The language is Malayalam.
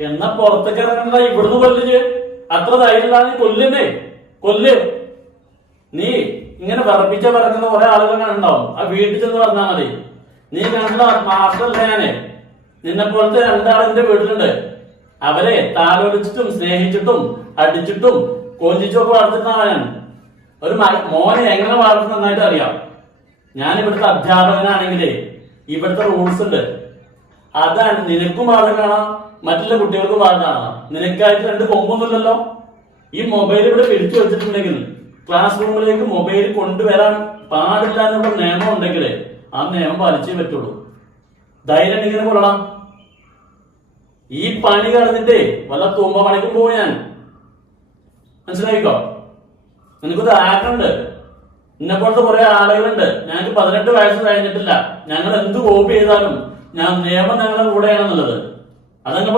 എന്നാ പുറത്തേക്ക് ഇറങ്ങണ്ട, ഇവിടുന്ന് കൊല്ലിച്ച്. അത്ര ധൈര്യമില്ലാതെ കൊല്ലുന്നേ, കൊല്ല്. നീ ഇങ്ങനെ വിറപ്പിച്ച പറയുന്ന കുറെ ആളുകൾ ഉണ്ടാവും. ആ വീട്ടിൽ ചെന്ന് പറഞ്ഞാൽ മതി. നീ കണ്ട മാസ്റ്ററല്ല ഞാന്. നിന്നെ പോലത്തെ രണ്ടാളിന്റെ വീട്ടിലുണ്ട്. അവരെ താലോലിച്ചിട്ടും സ്നേഹിച്ചിട്ടും അടിച്ചിട്ടും കൊഞ്ചിച്ചും ഒക്കെ വളർത്തിട്ടാണ് ഞാൻ. ഒരു മോനെ എങ്ങനെ വളർത്തുന്ന നന്നായിട്ട് അറിയാം. ഞാൻ ഇവിടുത്തെ അധ്യാപകനാണെങ്കിലേ ഇവിടുത്തെ റൂൾസ് ഉണ്ട്. അതാണ് നിനക്കും പാഠം കാണാം, മറ്റുള്ള കുട്ടികൾക്കും പാഠം കാണാം. നിനക്കായിട്ട് രണ്ട് കൊമ്പൊന്നുമില്ലല്ലോ. ഈ മൊബൈൽ ഇവിടെ പിടിച്ചു വെച്ചിട്ടുണ്ടെങ്കിൽ ക്ലാസ് റൂമിലേക്ക് മൊബൈൽ കൊണ്ടുവരാൻ പാടില്ല എന്നുള്ള നിയമം ഉണ്ടെങ്കിൽ ആ നിയമം പാലിച്ചേ പറ്റുള്ളൂ. ധൈര്യം ഇങ്ങനെ കൊള്ളണം. ഈ പണി കളഞ്ഞിട്ടേ വല്ല തുമ്പ പണിക്കും പോവും ഞാൻ. മനസ്സിലായിക്കോ? നിനക്കൊരു ആക്കുണ്ട്. എന്നെ പോലത്തെ കുറെ ആളുകളുണ്ട്. ഞങ്ങൾക്ക് 18 വയസ്സ് കഴിഞ്ഞിട്ടില്ല. ഞങ്ങൾ എന്ത് കോപ്പി ചെയ്താലും നിയമം ഞങ്ങളുടെ കൂടെയാണെന്നുള്ളത്. അതെന്നെ